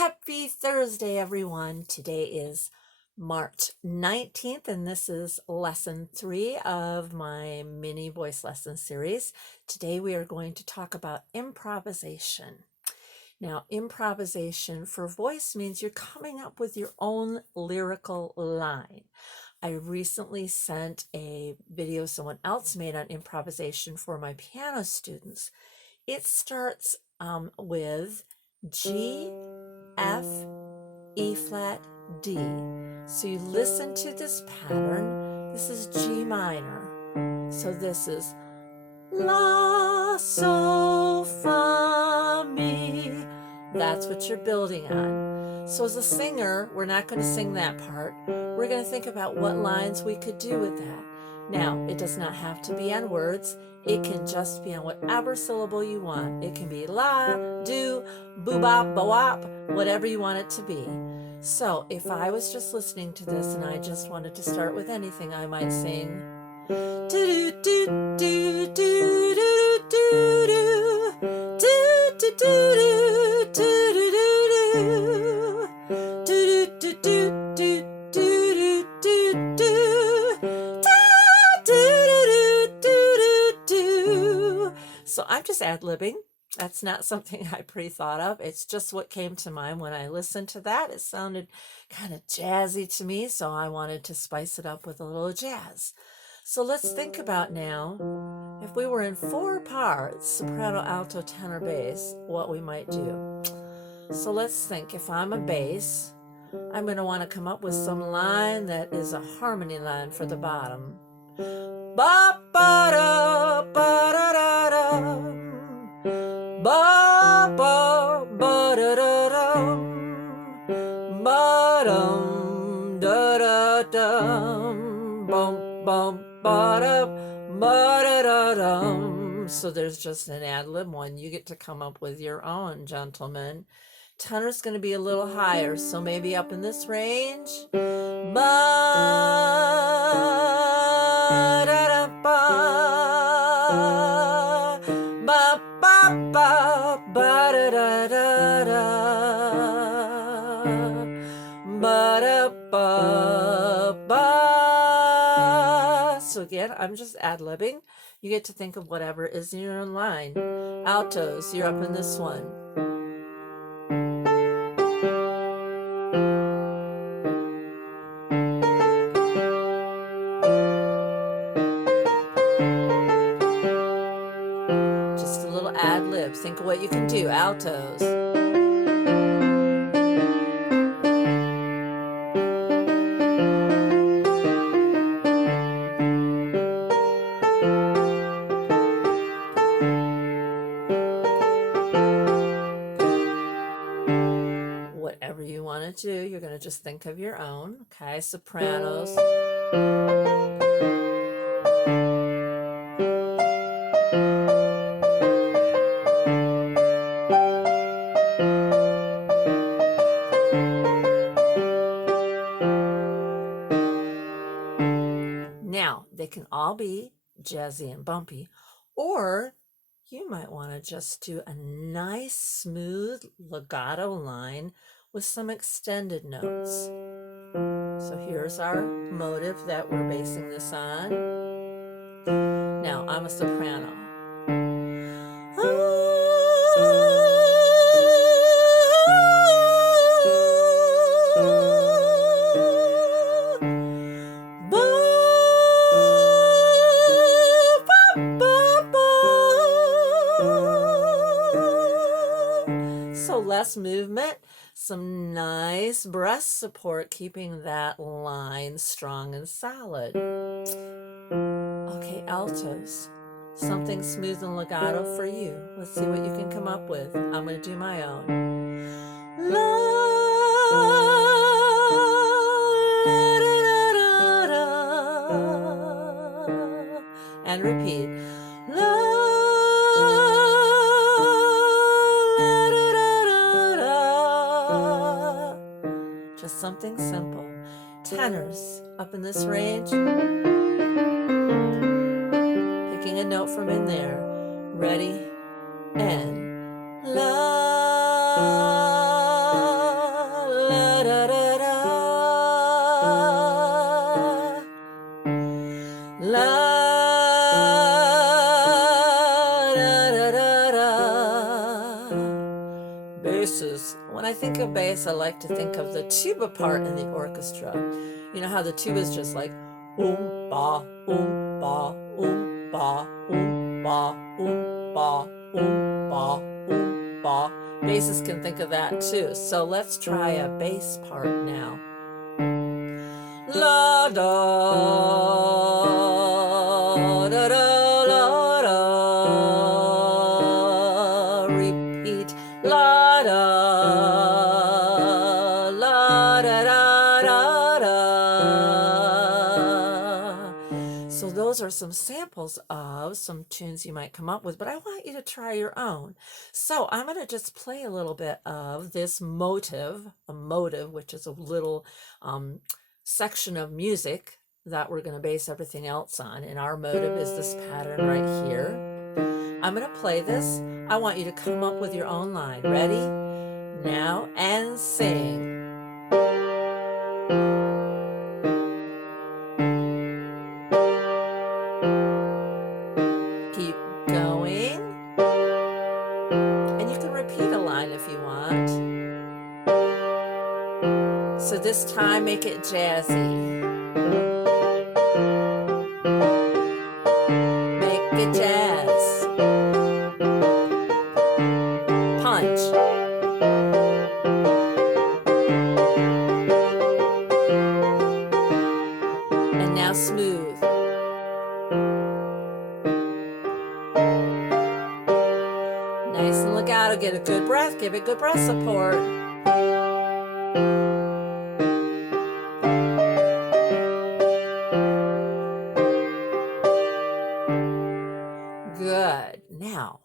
Happy Thursday, everyone. Today is March 19th, and this is lesson 3 of my mini voice lesson series. Today, we are going to talk about improvisation. Now, improvisation for voice means you're coming up with your own lyrical line. I recently sent a video someone else made on improvisation for my piano students. It starts with G, F, E flat, D. So you listen to this pattern. This is G minor. So this is La, Sol, Fa, Mi. That's what you're building on. So as a singer, we're not going to sing that part. We're going to think about what lines we could do with that. Now, it does not have to be on words. It can just be on whatever syllable you want. It can be la, do, boobop, bawop, whatever you want it to be. So if I was just listening to this and I just wanted to start with anything, I might sing do do do do do do do do do do do So I'm just ad-libbing. That's not something I pre-thought of. It's just what came to mind when I listened to that. It sounded kind of jazzy to me, so I wanted to spice it up with a little jazz. So let's think about now, if we were in 4 parts, soprano, alto, tenor, bass, what we might do. So let's think, if I'm a bass, I'm going to want to come up with some line that is a harmony line for the bottom. Ba ba da ba da da da, ba ba ba da da da, ba dum da da dum, bum bum ba da ba da da dum. So there's just an ad lib one. You get to come up with your own, gentlemen. Tenor's going to be a little higher, so maybe up in this range. Ba da da ba ba ba ba ba da da da da ba da ba ba. So again, I'm just ad-libbing. You get to think of whatever is in your line. Altos, you're up in this one. Just a little ad-lib. Think of what you can do. Altos. Whatever you want to do, you're going to just think of your own. Okay, sopranos. Now, they can all be jazzy and bumpy, or you might want to just do a nice, smooth legato line with some extended notes. So here's our motive that we're basing this on. Now, I'm a soprano. So less movement, some nice breast support, keeping that line strong and solid. Okay, altos, something smooth and legato for you. Let's see what you can come up with. I'm going to do my own. La, da, da, da, da, and repeat. La, just something simple. Tenors, up in this range. Picking a note from in there. Ready? And la. Basses. When I think of bass, I like to think of the tuba part in the orchestra. You know how the tuba is just like ba, ba, ba, ba, ba, ba, ba. Basses can think of that too. So let's try a bass part now. La da da da la da. Repeat. La da la da da da da. So those are some samples of some tunes you might come up with, but I want you to try your own. So I'm going to just play a little bit of this motive, a motive, which is a little section of music that we're going to base everything else on. And our motive is this pattern right here. I'm going to play this. I want you to come up with your own line. Ready? Now and sing. Keep going. And you can repeat a line if you want. So this time, make it jazzy. Make it jazz. Punch. And now smooth. Nice and legato. Get a good breath. Give it good breath support. Good. Now,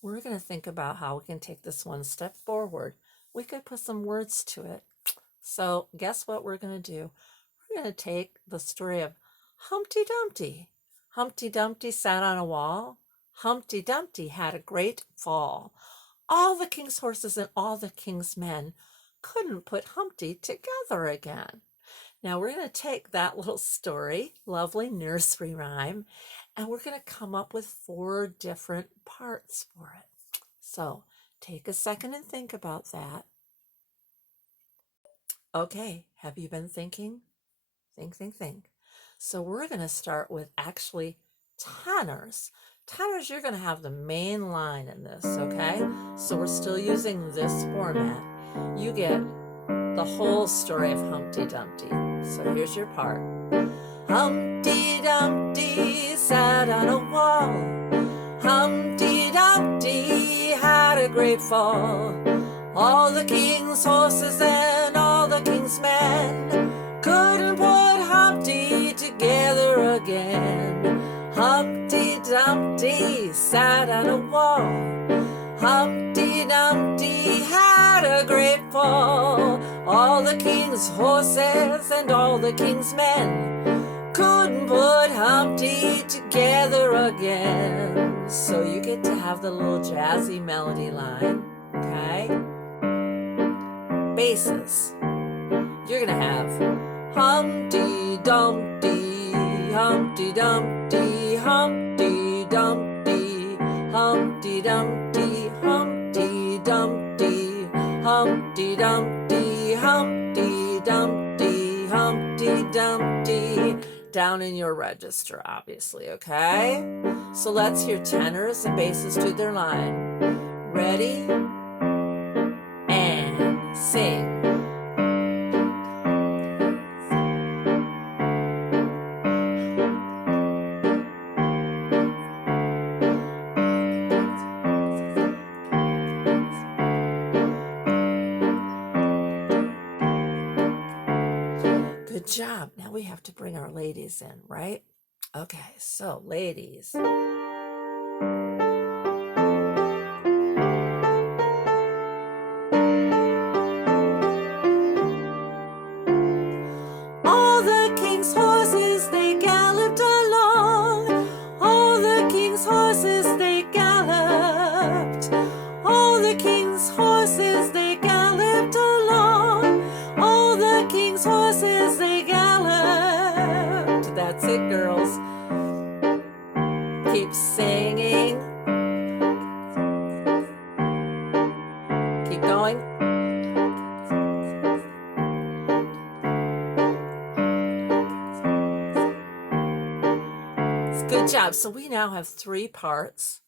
we're going to think about how we can take this one step forward. We could put some words to it. So guess what we're going to do? We're going to take the story of Humpty Dumpty. Humpty Dumpty sat on a wall. Humpty Dumpty had a great fall. All the king's horses and all the king's men couldn't put Humpty together again. Now we're going to take that little story, lovely nursery rhyme, and we're going to come up with 4 different parts for it. So take a second and think about that. Okay, have you been thinking? Think. So we're going to start with actually tenors. Tenors, you're going to have the main line in this, okay? So we're still using this format. You get the whole story of Humpty Dumpty. So here's your part. Humpty Dumpty sat on a wall. Humpty Dumpty had a great fall. All the king's horses and all the king's men couldn't put Humpty together again. Humpty Dumpty sat on a wall. Humpty Dumpty had a great fall. All the king's horses and all the king's men couldn't put Humpty together again. So you get to have the little jazzy melody line, okay? Basses. You're gonna have Humpty Dumpty, Humpty Dumpty, Humpty Dumpty, Humpty Dumpty, Humpty Dumpty, Humpty Dumpty, Humpty Dumpty, Humpty Dumpty. Down in your register, obviously, okay? So let's hear tenors and basses do their line. Ready? And sing. Good job. Now we have to bring our ladies in, right? Okay, so ladies. All the king's horses, they galloped along. All the king's horses, they galloped. All the king's horses, they galloped along. All the king's horses, they galloped. That's it, girls. Keep singing. Keep going. Good job. So we now have 3 parts,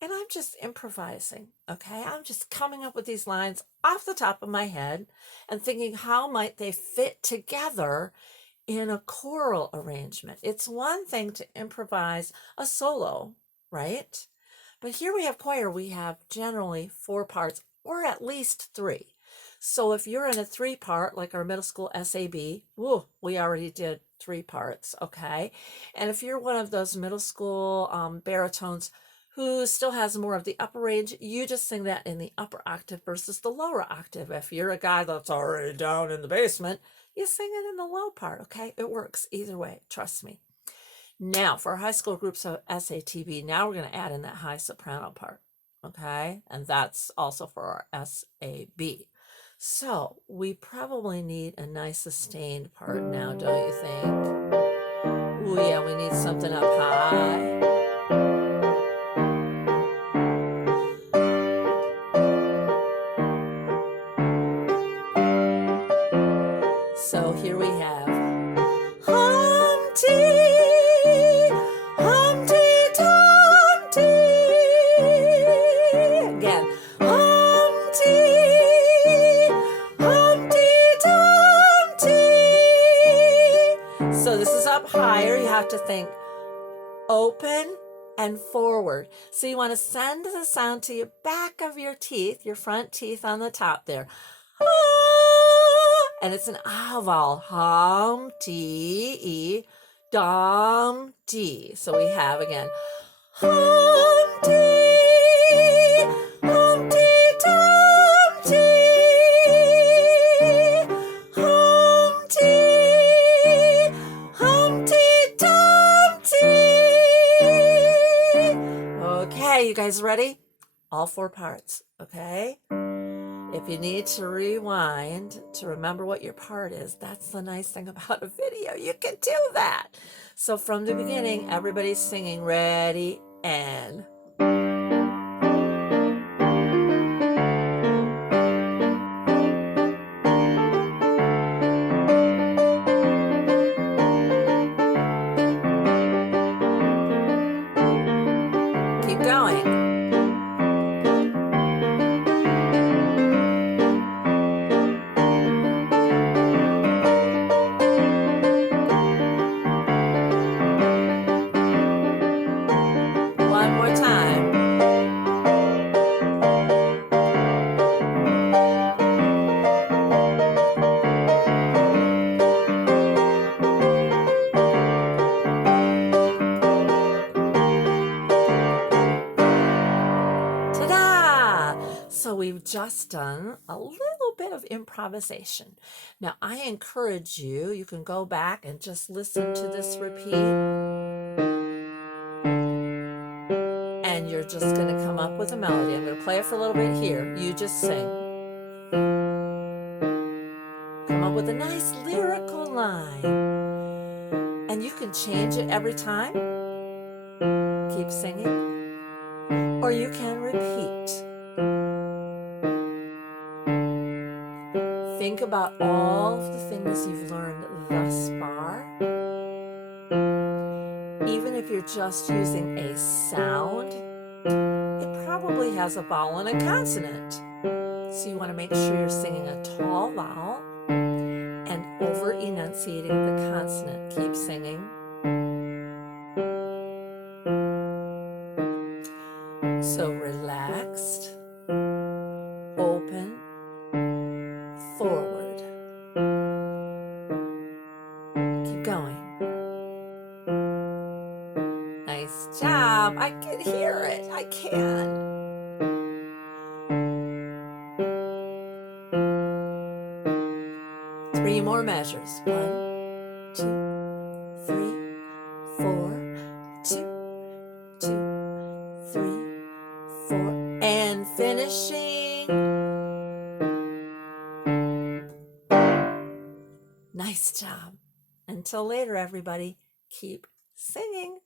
and I'm just improvising, okay? I'm just coming up with these lines off the top of my head and thinking, how might they fit together in a choral arrangement? It's one thing to improvise a solo, right? But here we have choir, we have generally 4 parts, or at least 3. So if you're in a 3-part, like our middle school SAB, whoa, we already did 3 parts, okay? And if you're one of those middle school baritones who still has more of the upper range, you just sing that in the upper octave versus the lower octave. If you're a guy that's already down in the basement, you sing it in the low part, okay? It works either way, trust me. Now, for our high school groups of SATB, now we're going to add in that high soprano part, okay? And that's also for our SAB. So we probably need a nice sustained part now, don't you think? Oh yeah, we need something up high. So here we have Humpty, Humpty Dumpty. Again, Humpty, Humpty Dumpty. So this is up higher. You have to think open and forward. So you want to send the sound to your back of your teeth, your front teeth on the top there. And it's an ah vowel. Humpty, Dumpty. So we have again Humpty, Humpty Dumpty, Humpty, Humpty Dumpty. Okay, you guys ready? All 4 parts, okay? If you need to rewind to remember what your part is, that's the nice thing about a video. You can do that. So from the beginning, everybody's singing ready and. Keep going. One more time. Ta-da! So we've just done a little bit of improvisation. Now I encourage you, you can go back and just listen to this repeat. And you're just going to come up with a melody. I'm going to play it for a little bit here. You just sing. Come up with a nice lyrical line. And you can change it every time. Keep singing. Or you can repeat. Think about all of the things you've learned thus far. Even if you're just using a sound, it probably has a vowel and a consonant. So you want to make sure you're singing a tall vowel and over enunciating the consonant. Keep singing. So relaxed, open, forward. Keep going. Nice job. I can hear it. I can. Three more measures. 1, 2, 3, 4, 2, 2, 3, 4, and finishing. Nice job. Until later, everybody, keep singing.